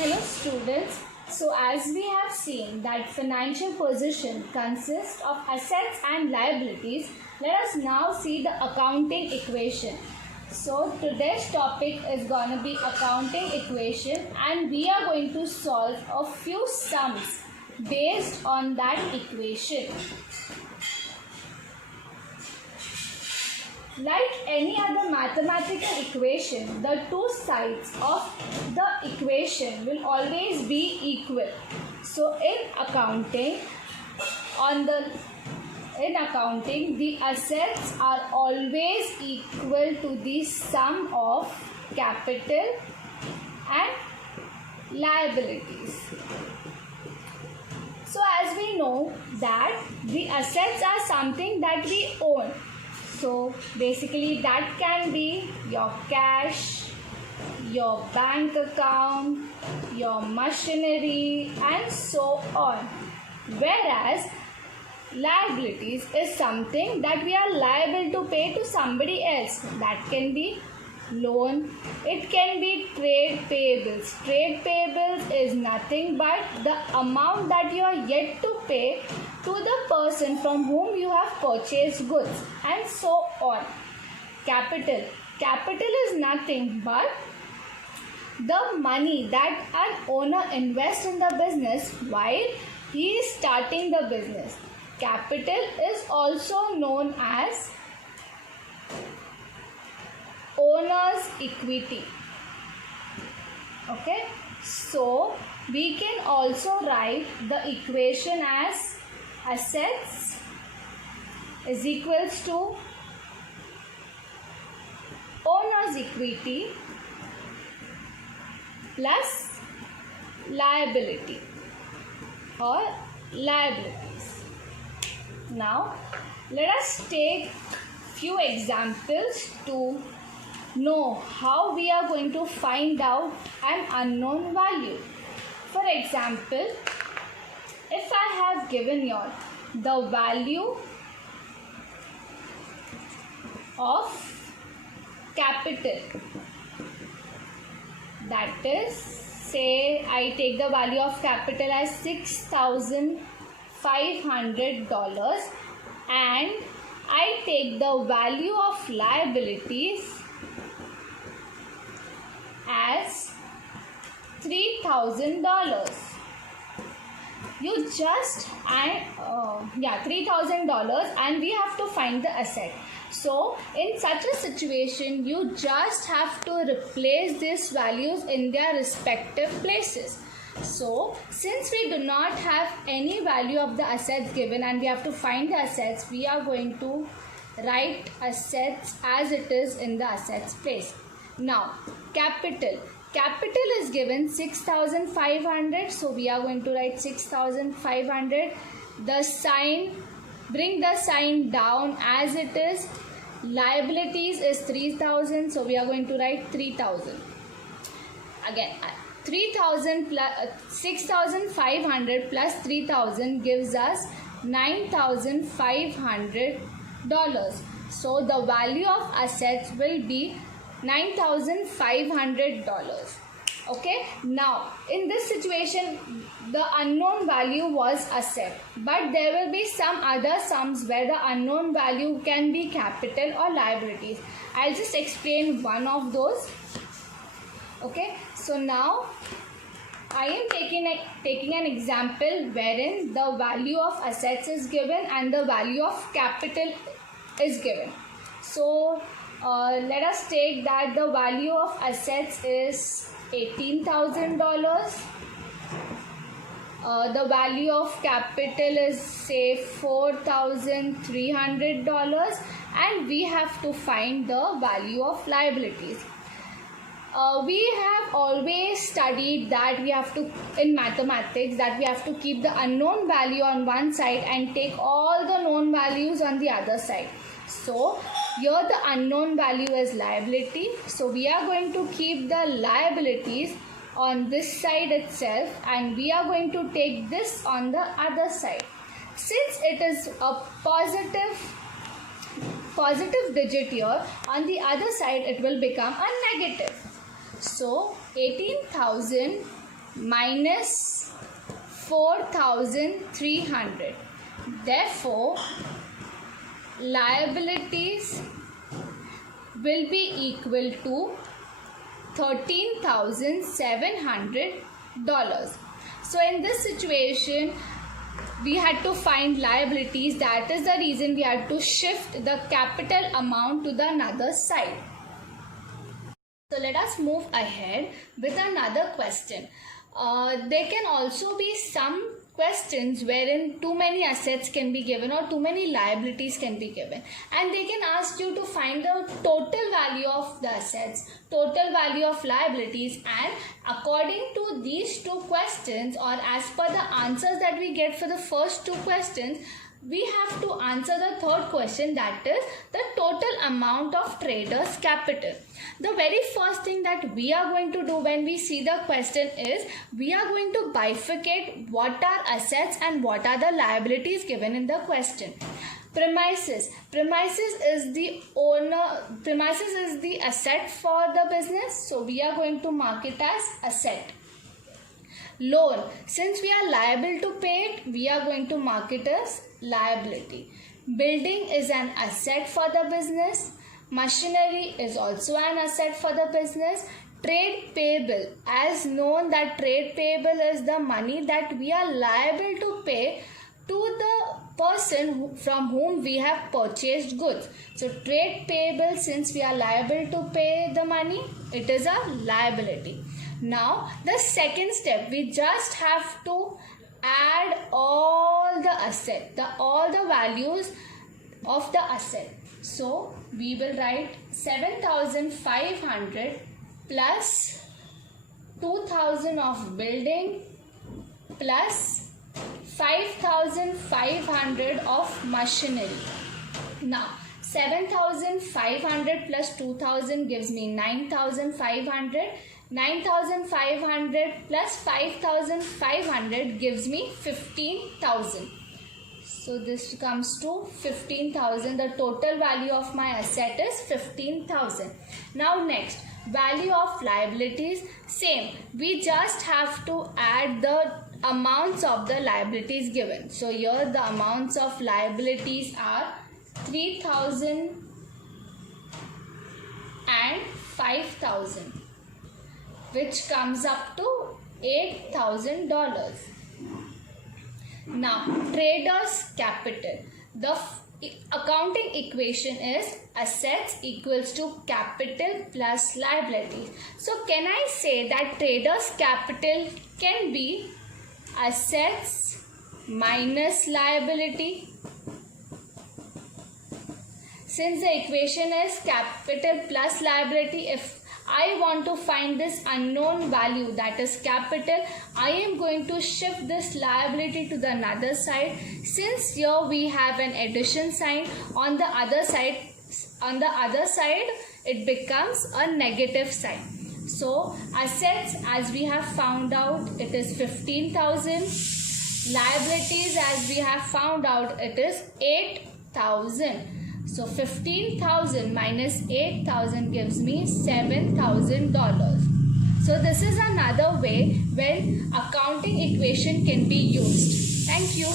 Hello students. So as we have seen that financial position consists of assets and liabilities, let us now see the accounting equation. So today's topic is going to be accounting equation, and we are going to solve a few sums based on that equation. Like any other mathematical equation, the two sides of the equation will always be equal. So in accounting, the assets are always equal to the sum of capital and liabilities. So as we know that the assets are something that we own. So basically that can be your cash, your bank account, your machinery and so on. Whereas liabilities is something that we are liable to pay to somebody else. That can be loan, it can be trade payables. Trade payables is nothing but the amount that you are yet to pay to the person from whom you have purchased goods and so on. Capital is nothing but the money that an owner invests in the business while he is starting the business. Capital is also known as owner's equity. Okay, so we can also write the equation as assets is equals to owner's equity plus liability or liabilities. Now let us take few examples to know how we are going to find out an unknown value. For example, if I have given you the value of capital, that is, say I take the value of capital as $6,500 and I take the value of liabilities as $3,000. $3,000 and we have to find the asset. So in such a situation, you just have to replace these values in their respective places. So since we do not have any value of the assets given and we have to find the assets, we are going to write assets as it is in the assets place. Now capital is given 6,500, so we are going to write 6,500. The sign, bring the sign down as it is. Liabilities is 3,000, so we are going to write 3,000. Again 6,500 plus 3,000 gives us $9,500. So the value of assets will be $9,500. Okay, now in this situation the unknown value was asset, but there will be some other sums where the unknown value can be capital or liabilities. I'll just explain one of those. Okay, so now I am taking an example wherein the value of assets is given and the value of capital is given. So let us take that the value of assets is $18,000. The value of capital is say $4,300 and we have to find the value of liabilities. We have always studied that we have to, in mathematics, that we have to keep the unknown value on one side and take all the known values on the other side. So here the unknown value is liability, so we are going to keep the liabilities on this side itself and we are going to take this on the other side. Since it is a positive digit here, on the other side it will become a negative. So 18,000 minus 4,300. Therefore, liabilities will be equal to $13,700. So in this situation, we had to find liabilities. That is the reason we had to shift the capital amount to the another side. So let us move ahead with another question. There can also be some questions wherein too many assets can be given or too many liabilities can be given, and they can ask you to find the total value of the assets, total value of liabilities, and according to these two questions, or as per the answers that we get for the first two questions, we have to answer the third question, that is the total amount of traders' capital. The very first thing that we are going to do when we see the question is we are going to bifurcate what are assets and what are the liabilities given in the question. Premises is the asset for the business, so we are going to mark it as asset. Loan, since we are liable to pay it, we are going to mark it as liability. Building is an asset for the business. Machinery is also an asset for the business. Trade payable, as known that trade payable is the money that we are liable to pay to the person from whom we have purchased goods. So trade payable, since we are liable to pay the money, it is a liability. Now the second step, we just have to add all the asset, all the values of the asset. So we will write 7,500 plus 2,000 of building plus 5,500 of machinery. Now 7,500 plus 2,000 gives me 9,500. 9,500 plus 5,500 gives me 15,000. So this comes to 15,000. The total value of my asset is 15,000. Now next, value of liabilities, same. We just have to add the amounts of the liabilities given. So here the amounts of liabilities are 3,000 and 5,000, which comes up to $8,000. Now, traders' capital. The accounting equation is assets equals to capital plus liabilities. So, can I say that traders' capital can be assets minus liability? Since the equation is capital plus liability, if I want to find this unknown value, that is capital, I am going to shift this liability to the another side. Since here we have an addition sign, on the other side it becomes a negative sign. So assets, as we have found out, it is 15,000. Liabilities, as we have found out, it is 8,000. So 15,000 minus 8,000 gives me $7,000. So this is another way when accounting equation can be used. Thank you.